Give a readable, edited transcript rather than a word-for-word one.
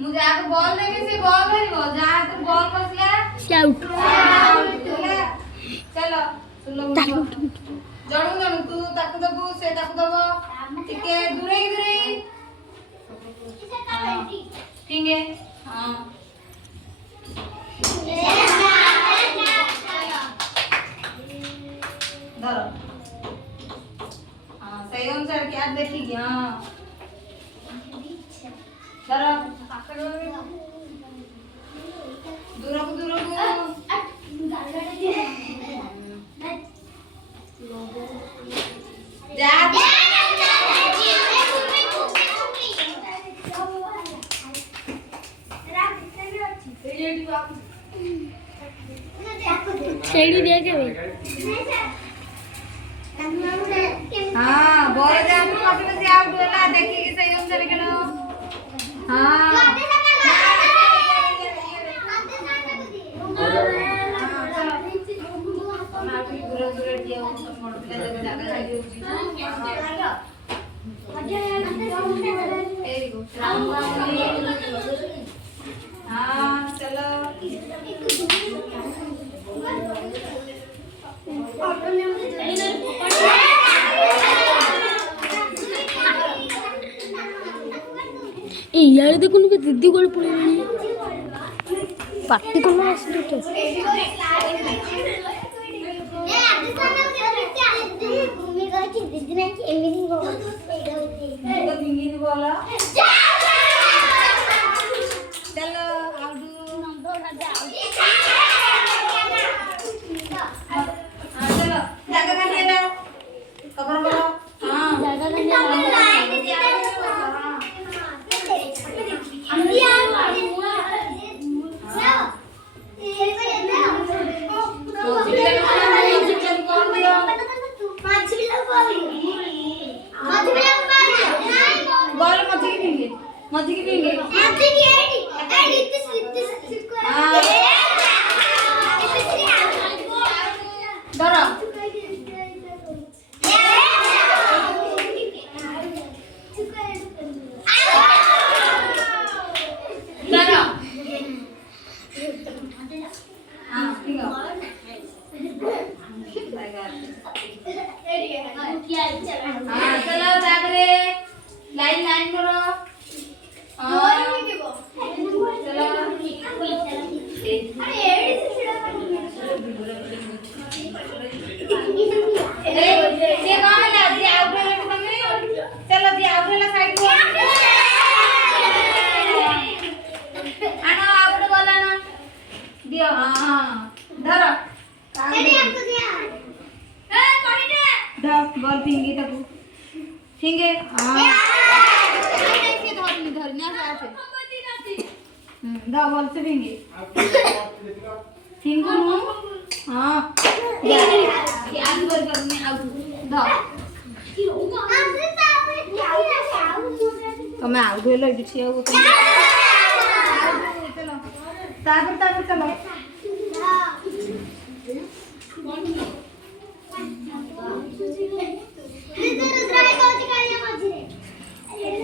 मुझे आगे बॉल देबी से बॉल धरिबो जहां तो बॉल बसला से आउट चलो सुनो जणु जणु तू ताकू दबु से ताकू दबो टिके दूरे ठीक है हां धरो हां सही अनुसार क्या देखी हां धरो दूर को जा शेडी दे के भाई हां बोल जा मत में से आउट होला देखी कि सही अनुसार केनो हां हाँ चलो यार देखो उनके दीदी को पड़े पार्टी को ना असली तो चलो आउट नंबर चलो जागा खाली है कवर करो हां जागा करने मजी की पिंगे धरो धरो हां ठीक है हां चलो ताकरे लाइन लाइन करो बॉल फिंगे तक फिंगे हां ऐसे धरना से दा बॉल से फिंगे फिंगो नु हां क्या बर करने आउट दा તમે આઉટ વેલો ઈચ્છે આવું ચલો તાબર ચલો